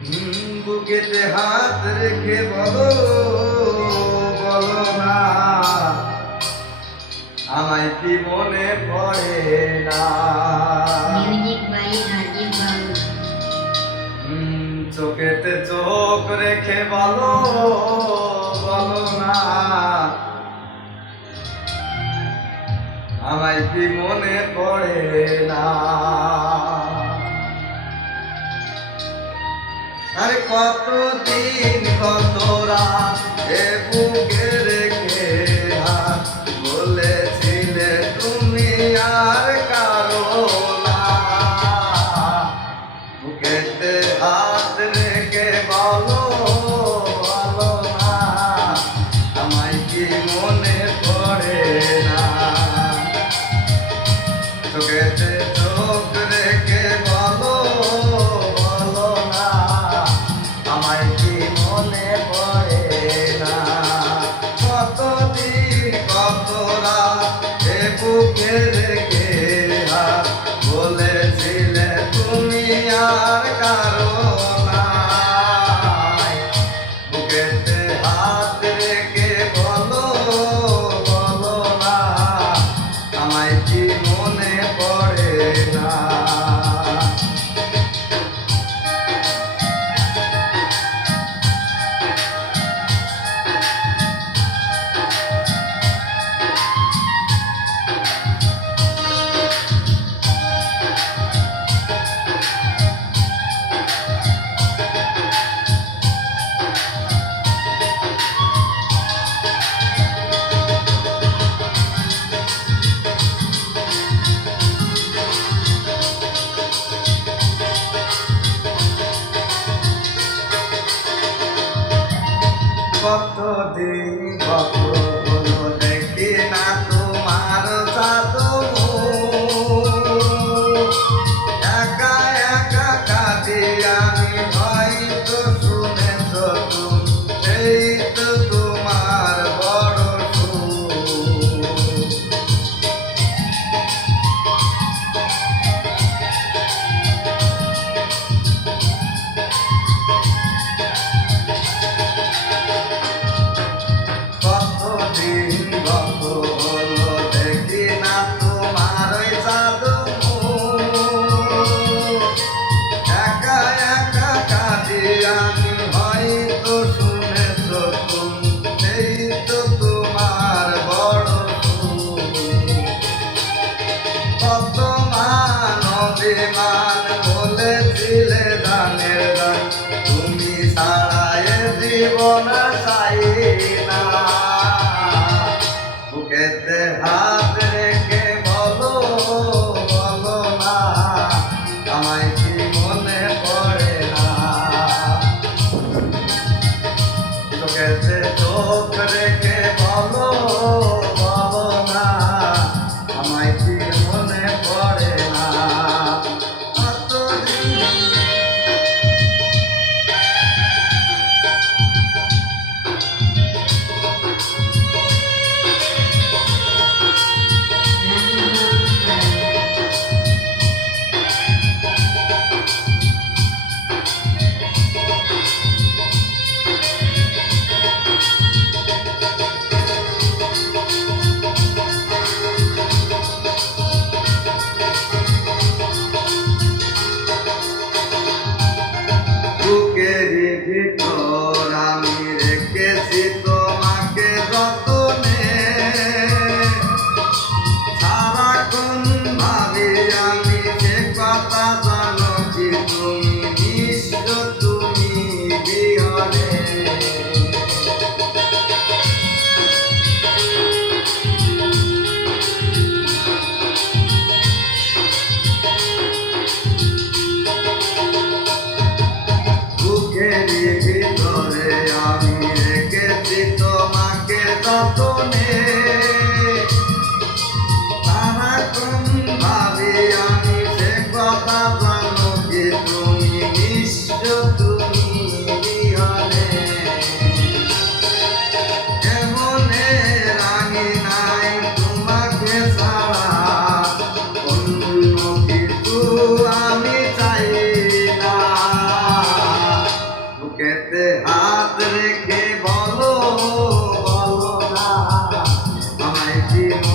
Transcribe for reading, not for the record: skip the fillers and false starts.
বুকেতে হাত রেখে বলো বলো না, আমায় কি মনে পড়ে না। মিউজিক বাই রাজীব বাবু। চোখেতে চোখ রেখে বলো বলো না, আমায় কি মনে পড়ে না। আরে কতদিন কত রাত এ বুকে রেখে হাত বলেছিলে তুমি আর কারো না। বুকেতে হাত রেখে বলো বলো না, আমায় কি মনে পড়ে না। চোখেতে চোখ রেখে বলো বলো না, আমায় কি মনে পড়ে না। কতদিন কত রাত এ বুকে রেখে হাত বলেছিলে তুমি আর কারো নাই। বুকেতে হাত রেখে বলো বলো না, আমায় কি মনে পড়ে না। কতদিন কত হলো দেখি না তোমার জাদু, একা একা কাঁদি আমি, হয়তো শুনেছ তুমি, এই তো তোমার বড় সুখ। কতদিন কত হলো দেখি না তোমার ওই জাদু, একা একা কাঁদি আমি, হয়তো শুনেছ তুমি, এই তো তোমার বড় সুখ। কত মান অভিমান বলেছিলে দানের দান, তুমি ছাড়া এ জীবন চাই না। বুকেতে হাত রেখে বলো বলো না, আমায় কি মনে পড়ে না। চোখেতে চোখ রেখে বলো বলো না, আমায় কি মনে পড়ে না। বুকেরই ভিতর আমি রেখেছি তোমাকে যতনে, সারাক্ষণ ভাবি আমি সে কথা, জানো কি তুমি নিশ্চ তুমি বিহনে। বুকেরই ভিতরে আমি রেখেছি তোমাকে যতনে, সারাক্ষণ ভাবি আমি সে কথা, জানো কি তুমি নিশ্চ তুমি বিহনে। এমনে রাঙি নাই তোমাকে ছাড়া, অন্য কিছু আমি চাই না। বুকেতে হাত রেখে বলো বলো না আমায় কি